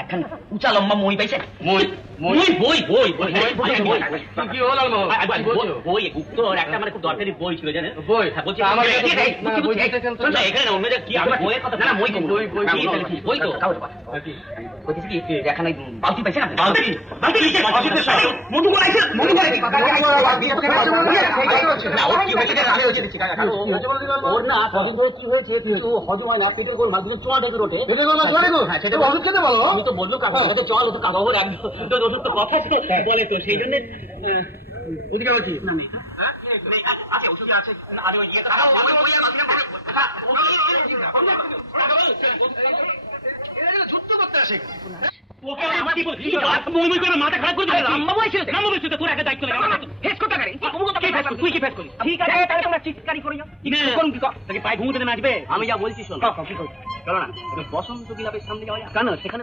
একখান উঁচা লম্বা মই পাইছে। মই মই বই বই বই কি হলো বই তোর একটা মানে খুব দরকারি বই ছিল জানেন। বই বলছি আমার এখানে অন্য কি আমরা বইয়ের কথা না মই বই বই তো বলছি কি এখন বালতি পাইছে না বালতি মধু বলাইছে মধু বলে ওর না কদিন ধরে কি হয়েছে কিছু হজম হয় না, পেটের গোল মাছ চোয়া ডেকে ওঠে। পেটের গোল মাছ হ্যাঁ সেটা ওষুধ খেতে বলো। আমি তো বললো কাকা চল তো কাকা ওর ওষুধ তো কথা বলে তো সেই জন্য ওদিকে বলছি না নেই হ্যাঁ আছে ওষুধ আছে আরে ইয়ে তো যুদ্ধ করতে আসে ওকে আমি কি বলছি মই মই করে মাথা খারাপ করে দিলাম। আম্মা বলছে নাম বলছে তোর একটা দায়িত্ব লাগে আমার ফেস করতে পারে তুই কি ফেস করিস? ঠিক আছে তাহলে তোমরা চিৎকারি করিও কোন কি তোকে পায়ে ঘুমোতে নাচবে। আমি যা বলছি শোন কি কর চলো না বসন্ত বিলাপের সামনে যাওয়া কেন সেখানে